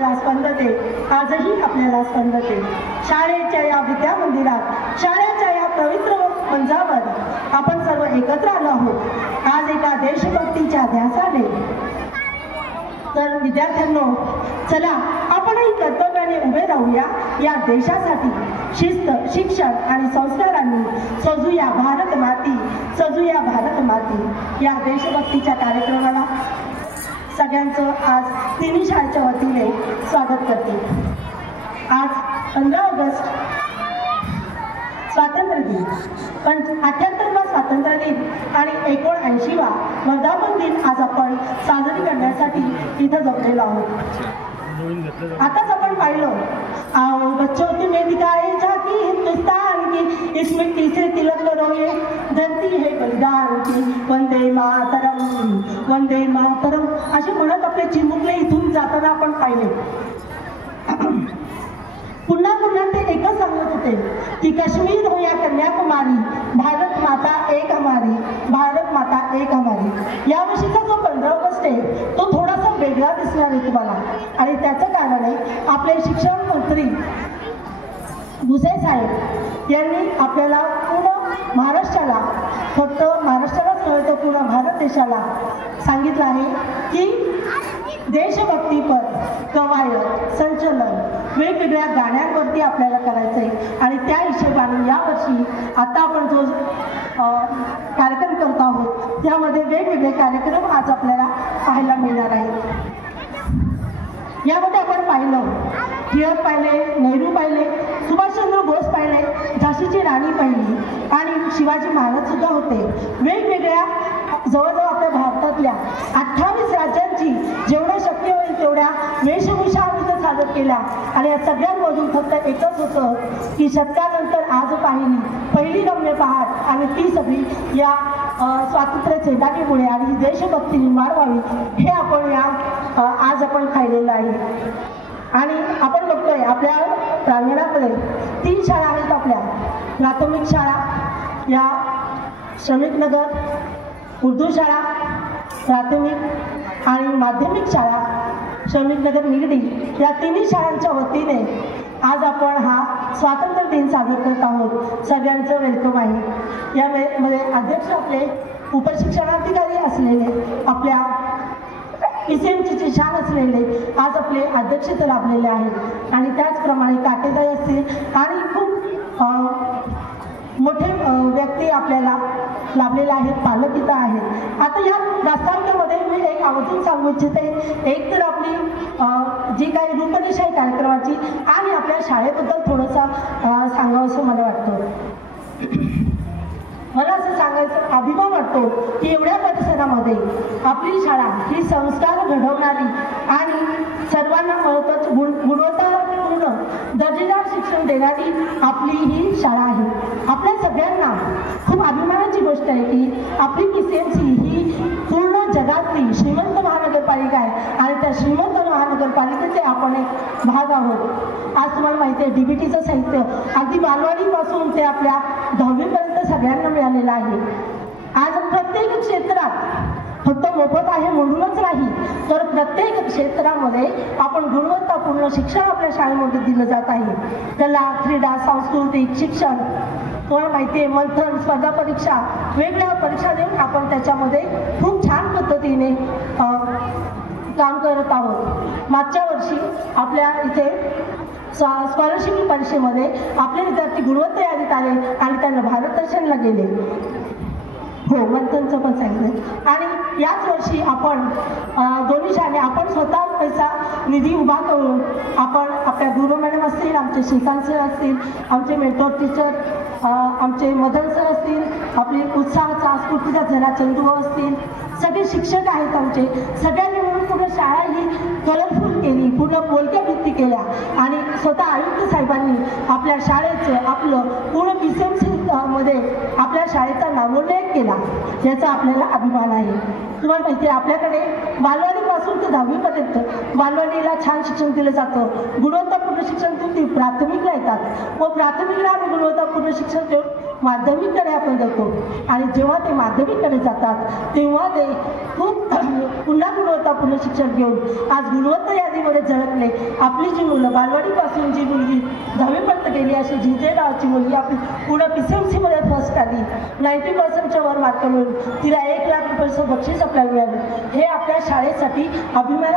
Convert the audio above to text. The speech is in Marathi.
आपल्याला स्पंदते, आजही आपल्याला स्पंदते। शाळेच्या या विद्या मंदिरात, शाळेच्या या पवित्र मंचावर आपण सर्व एकत्र आलो आहोत आज एका देशभक्तीच्या ध्यासाने। तर विद्यार्थ्यांनो, चला आपणही कर्तव्याने उभे राहूया या देशासाठी। शिस्त, शिक्षण आणि संस्कारांनी सजूया भारत माती, सजूया भारत माती। या देशभक्तीच्या कार्यक्रमाला सगळ्यांचं आज तिन्ही शाळेच्या वतीने स्वागत करते। आज 15 ऑगस्ट स्वातंत्र्य दिन, 78वा स्वातंत्र्य दिन आणि 79वा वर्धापन दिन आज आपण साजरी करण्यासाठी इथं जमलेलो आहोत। आताच आपण पाहिलं, आओ बच्चों तुम्हें दिखाए झांकी हिंदुस्तान की, इस मिट्टी से तिलक करोगे धरती है बलिदान की, वंदे मातरम वंदे मातरम असे म्हणत आपले चिमुकले इथून जाताना आपण पाहिले। पुन्हा पुन्हा ते एकच सांगत होते की काश्मीर हो या कन्याकुमारी, भारत माता एक हमारी, भारत माता एक हमारी। यावर्षीचा जो 15 ऑगस्ट आहे तो थोडासा वेगळा दिसणार आहे तुम्हाला, आणि त्याचं कारण आहे आपले शिक्षण मंत्री भुसे साहेब यांनी आपल्याला पूर्ण महाराष्ट्राला, फक्त महाराष्ट्रालाच नव्हे तर पूर्ण भारत देशाला सांगितलं आहे की देशभक्तीपर कवायत, संचलन वेगवेगळ्या गाण्यांवरती आपल्याला करायचं आहे। आणि त्या हिशोबाने यावर्षी आता आपण जो कार्यक्रम करतो आहोत त्यामध्ये वेगवेगळे कार्यक्रम आज आपल्याला पाहायला मिळणार आहेत। यामध्ये आपण पाहिलं, टिळक पाहिले, नेहरू पाहिले, सुभाषचंद्र बोस पाहिले, झाशीची राणी पाहिली आणि शिवाजी महाराज सुद्धा होते। वेगवेगळ्या जवळजवळ आपल्या भारतातल्या 28 राज्यांची जेवढं शक्य होईल तेवढ्या वेशभूषा तिथं सादर केल्या। आणि या सगळ्यांमधून फक्त एकच होतं की शतकानंतर आज पाहिली पहिली रम्य पहाट, आणि ती सगळी या स्वातंत्र्य सेनानीमुळे आणि देशभक्ती निर्माण व्हावी हे आपण या आज आपण पाहिलेलं आहे। आणि आपण बघतोय आपल्या प्रांगणाकडे 3 शाळा आहेत आपल्या। प्राथमिक शाळा या श्रमिक नगर, उर्दू शाळा प्राथमिक आणि माध्यमिक शाळा श्रमिक नगर निगडी, या तिन्ही शाळांच्या वतीने आज आपण हा स्वातंत्र्य दिन साजरा करत आहोत। सगळ्यांचं वेलकम आहे। यामध्ये अध्यक्ष आपले उपशिक्षणाधिकारी असलेले, आपल्या PCMCचे छान असलेले आज आपले अध्यक्ष तर लाभलेले आहेत, आणि त्याचप्रमाणे काटेदाई असतील आणि खूप मोठे व्यक्ती आपल्याला लाभलेले आहेत, पालक इथं आहेत। आता या प्रास्ताविकेमध्ये मी एक आवर्जून सांगू इच्छिते, एक तर आपली जी काही रूपरेषा आहे कार्यक्रमाची आणि आपल्या शाळेबद्दल थोडंसं सांगावं असं मला वाटतं। मला असं सांगायचं अभिमान वाटतो की एवढ्या परिसरामध्ये आपली शाळा ही संस्कार घडवणारी आणि सर्वांना महत्त्वाची गुणवत्तापूर्ण दर्जेदार शिक्षण देणारी आपली ही शाळा आहे। आपल्या सगळ्यांना खूप अभिमानाची गोष्ट आहे की आपली PCMC ही पूर्ण जगातली श्रीमंत महानगरपालिका आहे, आणि त्या श्रीमंत महानगरपालिकेचे आपण एक भाग आहोत। आज तुम्हाला माहिती आहे DBTचं साहित्य अगदी बालवाडीपासून ते आपल्या 10वीपर्यंत सगळ्यांना मिळालेलं आहे। आज प्रत्येक क्षेत्रात फक्त मोफत आहे म्हणूनच नाही, तर प्रत्येक क्षेत्रामध्ये आपण गुणवत्तापूर्ण शिक्षण आपल्या शाळेमध्ये दिलं जात आहे। कला, क्रीडा, सांस्कृतिक शिक्षण, तुम्हाला माहिती आहे मंथन, स्पर्धा परीक्षा, वेगवेगळ्या परीक्षा देऊन आपण त्याच्यामध्ये खूप छान पद्धतीने काम करत आहोत। मागच्या वर्षी आपल्या इथे स्कॉलरशिप परीक्षेमध्ये आपले विद्यार्थी गुणवत्ता यादीत आले आणि त्यांना भारत दर्शनला गेले। हो, मंथनचं पण सांगितलं। आणि याच वर्षी आपण दोन्ही शाळे आपण स्वतः पैसा निधी उभा करून आपण आपल्या गुरु मॅडम असतील, आमचे श्रीकांत सर असतील, आमचे मेंटॉर टीचर, आमचे मदन सर असतील, आपली उत्साह संस्कृतीचा जरा चंदू असतील, सगळे शिक्षक आहेत आमचे, सगळ्यांनी मिळून पूर्ण शाळा ही कलरफुल केली, पूर्ण बोलक्या भित्ती केल्या, आणि स्वतः आयुक्त साहेबांनी आपल्या शाळेचं आपलं पूर्ण PCMC मध्ये आपल्या शाळेचा नामोल्लेख केला, याचा आपल्याला अभिमान आहे। तुम्हाला माहिती आहे आपल्याकडे बालवाडीपासून ते 10वीपर्यंत बालवाडीला छान शिक्षण दिलं जातं, गुणवत्तापूर्ण शिक्षण देऊन प्राथमिकला येतात, व प्राथमिकला आम्ही गुणवत्तापूर्ण शिक्षण देऊन माध्यमिककडे आपण जातो, आणि जेव्हा ते माध्यमिककडे जातात तेव्हा ते खूप पुन्हा गुणवत्तापूर्ण शिक्षण घेऊन आज गुणवत्ता यादी यादीमध्ये झळकले. आपली जी मुलं बालवाडीपासून जी मुलगी 10वीपर्यंत गेली अशी झिजे नावाची मुलगी आपली पुढं PCMC मध्ये फर्स्ट आली, 90% वर मार्क मिळून तिला 1 लाख रुपयाचं बक्षीस आपल्याला मिळालं. हे आपल्या शाळेसाठी अभिमान